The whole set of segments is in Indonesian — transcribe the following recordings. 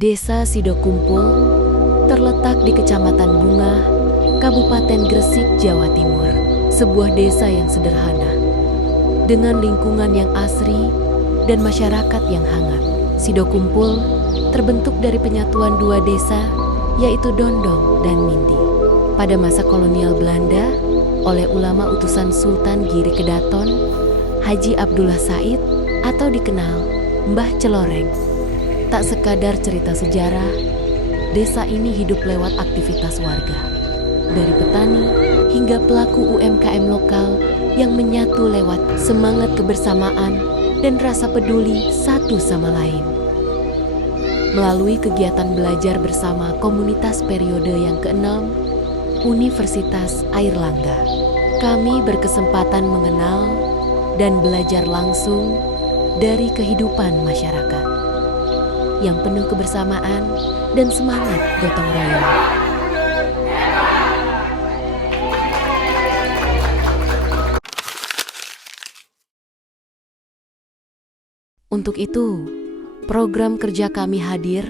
Desa Sidokumpul terletak di Kecamatan Bunga, Kabupaten Gresik, Jawa Timur. Sebuah desa yang sederhana, dengan lingkungan yang asri dan masyarakat yang hangat. Sidokumpul terbentuk dari penyatuan dua desa, yaitu Dondong dan Mindi. Pada masa kolonial Belanda, oleh ulama utusan Sultan Giri Kedaton, Haji Abdullah Said atau dikenal Mbah Celoreng. Tak sekadar cerita sejarah, desa ini hidup lewat aktivitas warga. Dari petani hingga pelaku UMKM lokal yang menyatu lewat semangat kebersamaan dan rasa peduli satu sama lain. Melalui kegiatan belajar bersama komunitas periode yang ke-6, Universitas Airlangga, kami berkesempatan mengenal dan belajar langsung dari kehidupan masyarakat yang penuh kebersamaan dan semangat gotong royong. Untuk itu, program kerja kami hadir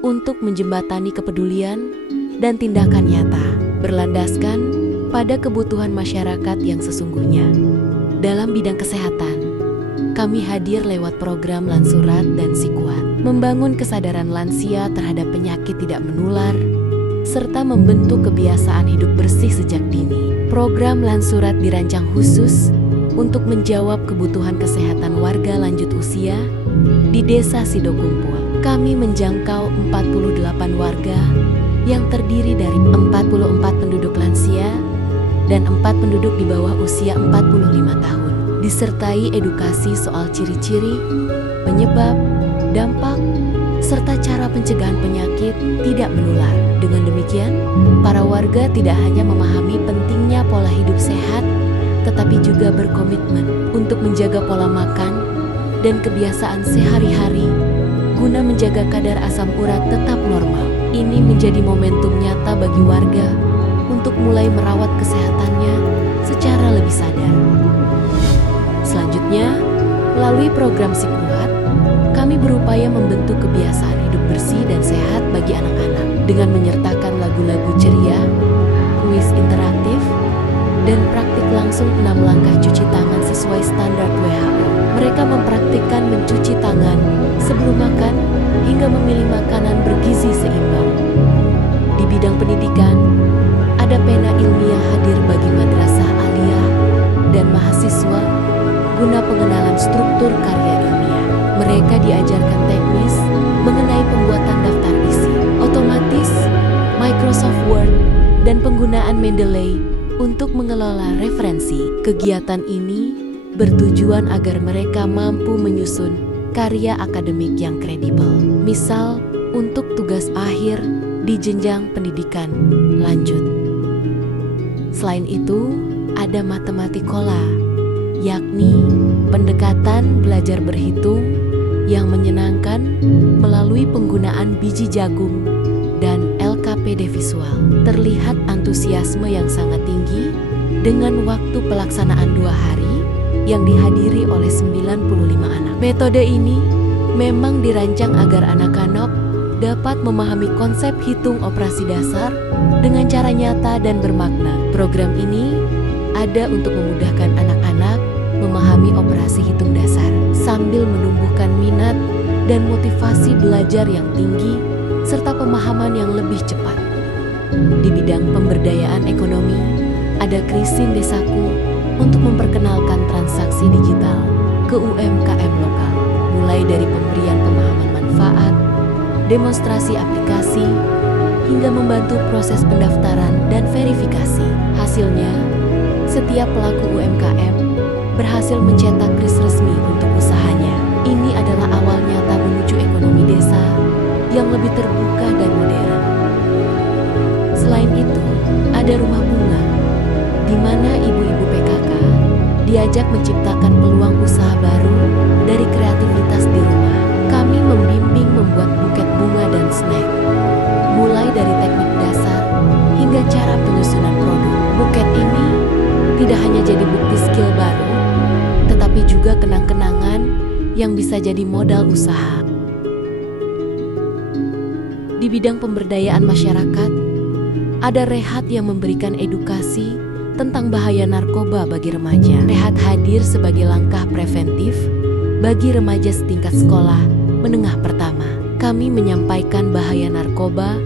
untuk menjembatani kepedulian dan tindakan nyata, berlandaskan pada kebutuhan masyarakat yang sesungguhnya. Dalam bidang kesehatan, kami hadir lewat program Lansurat dan Sikuat, membangun kesadaran lansia terhadap penyakit tidak menular, serta membentuk kebiasaan hidup bersih sejak dini. Program Lansurat dirancang khusus untuk menjawab kebutuhan kesehatan warga lanjut usia di Desa Sidokumpul. Kami menjangkau 48 warga yang terdiri dari 44 penduduk lansia dan 4 penduduk di bawah usia 45 tahun. Disertai edukasi soal ciri-ciri, penyebab, dampak, serta cara pencegahan penyakit tidak menular. Dengan demikian, para warga tidak hanya memahami pentingnya pola hidup sehat, tetapi juga berkomitmen untuk menjaga pola makan dan kebiasaan sehari-hari guna menjaga kadar asam urat tetap normal. Ini menjadi momentum nyata bagi warga untuk mulai merawat kesehatannya secara lebih sadar. Selanjutnya, melalui program Sikuat, kami berupaya membentuk kebiasaan hidup bersih dan sehat bagi anak-anak dengan menyertakan lagu-lagu ceria, kuis interaktif, dan praktik langsung 6 langkah cuci tangan sesuai standar WHO. Mereka mempraktikkan mencuci tangan sebelum makan hingga memilih makanan bergizi seimbang. Di bidang pendidikan, ada pena ilmiah hadir bagi madrasah aliyah dan mahasiswa guna pengenalan struktur karya ilmiah. Mereka diajarkan teknis mengenai pembuatan daftar isi, otomatis, Microsoft Word, dan penggunaan Mendeley untuk mengelola referensi. Kegiatan ini bertujuan agar mereka mampu menyusun karya akademik yang kredibel. Misal, untuk tugas akhir di jenjang pendidikan lanjut. Selain itu, ada matematikola, yakni pendekatan belajar berhitung yang menyenangkan melalui penggunaan biji jagung dan LKPD visual. Terlihat antusiasme yang sangat tinggi dengan waktu pelaksanaan 2 hari yang dihadiri oleh 95 anak. Metode ini memang dirancang agar anak-anak dapat memahami konsep hitung operasi dasar dengan cara nyata dan bermakna. Program ini ada untuk memudahkan anak-anak memahami operasi hitung dasar sambil menumbuhkan minat dan motivasi belajar yang tinggi serta pemahaman yang lebih cepat. Di bidang pemberdayaan ekonomi, ada Krisin Desaku untuk memperkenalkan transaksi digital ke UMKM lokal, mulai dari pemberian pemahaman manfaat, demonstrasi aplikasi, hingga membantu proses pendaftaran dan verifikasi. Hasilnya, setiap pelaku UMKM berhasil mencetak kris resmi untuk usahanya. Ini adalah awal nyata menuju ekonomi desa yang lebih terbuka dan modern. Selain itu, ada rumah bunga, di mana ibu-ibu PKK diajak menciptakan peluang usaha baru dari kreativitas di rumah. Kami membimbing membuat buket bunga dan snack, mulai dari teknik dasar hingga cara penyusunan produk. Buket ini tidak hanya jadi bukti skill baru, tetapi juga kenang-kenangan yang bisa jadi modal usaha. Di bidang pemberdayaan masyarakat, ada Rehat yang memberikan edukasi tentang bahaya narkoba bagi remaja. Rehat hadir sebagai langkah preventif bagi remaja setingkat sekolah menengah pertama. Kami menyampaikan bahaya narkoba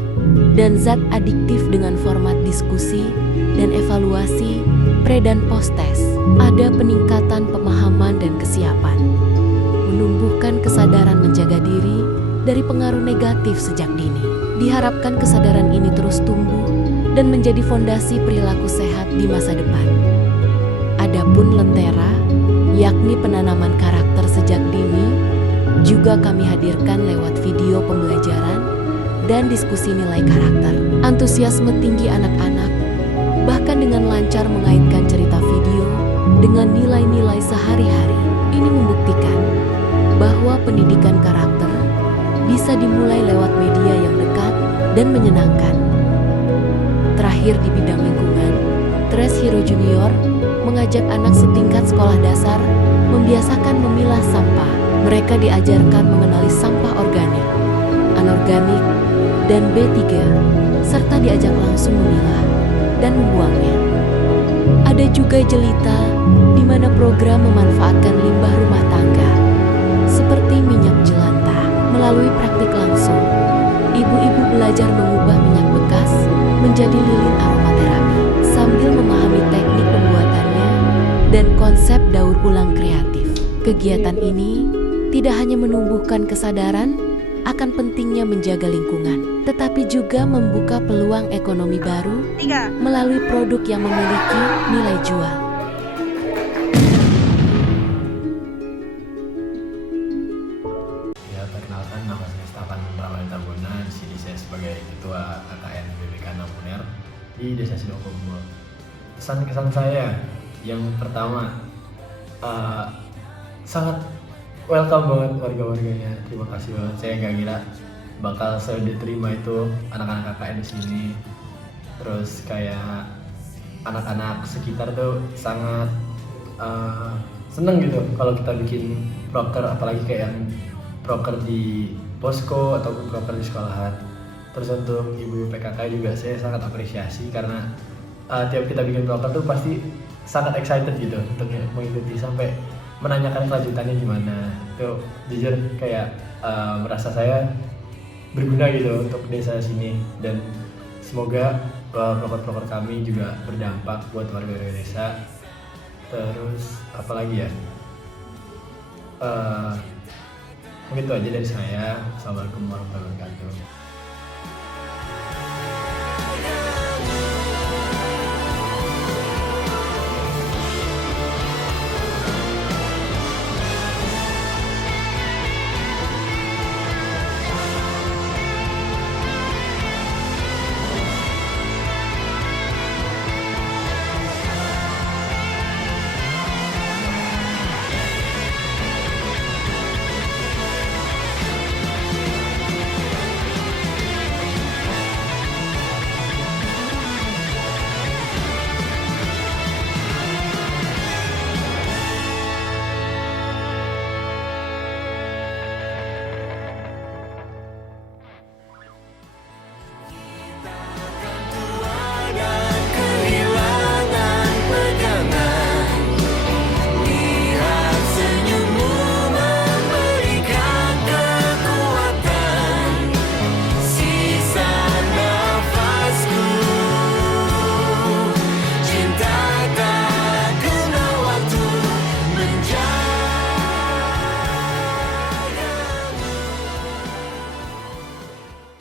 dan zat adiktif dengan format diskusi dan evaluasi pre dan post tes. Ada peningkatan pemahaman dan kesiapan, menumbuhkan kesadaran menjaga diri dari pengaruh negatif sejak dini. Diharapkan kesadaran ini terus tumbuh dan menjadi fondasi perilaku sehat di masa depan. Adapun Lentera, yakni penanaman karakter sejak dini, juga kami hadirkan lewat video pembelajaran dan diskusi nilai karakter. Antusiasme tinggi anak-anak, bahkan dengan lancar mengaitkan cerita video dengan nilai-nilai sehari-hari. Ini membuktikan bahwa pendidikan karakter bisa dimulai lewat media yang dekat dan menyenangkan. Terakhir di bidang lingkungan, Tres Hero Junior mengajak anak setingkat sekolah dasar membiasakan memilah sampah. Mereka diajarkan mengenali sampah organik, anorganik, dan B3, serta diajak langsung memilah dan membuangnya. Ada juga Jelita, di mana program memanfaatkan limbah rumah tangga, seperti minyak jelantah. Melalui praktik langsung, ibu-ibu belajar mengubah minyak bekas menjadi lilin aromaterapi sambil memahami teknik pembuatannya dan konsep daur ulang kreatif. Kegiatan ini tidak hanya menumbuhkan kesadaran akan pentingnya menjaga lingkungan, tetapi juga membuka peluang ekonomi baru melalui produk yang memiliki nilai jual. Perkenalkan, nama saya Stefan Pramana Tarbona. Di sini saya sebagai Ketua KKN BPK 6 UNER di Desa Sidokobo. Kesan-kesan saya yang pertama, sangat welcome banget warga-warganya. Terima kasih banget. Saya nggak kira bakal saya diterima itu anak-anak KKN di sini. Terus kayak anak-anak sekitar tuh sangat seneng gitu kalau kita bikin proker, apalagi kayak yang proker di posko ataupun proker di sekolahan. Terus untuk ibu PKK juga saya sangat apresiasi karena tiap kita bikin proker tuh pasti sangat excited gitu untuk mengikuti sampai menanyakan kelanjutannya gimana. Itu jujur kayak merasa saya berguna gitu untuk desa sini, dan semoga proker-proker kami juga berdampak buat warga desa. Terus apalagi ya, mungkin itu aja dari saya. Assalamualaikum warahmatullahi wabarakatuh.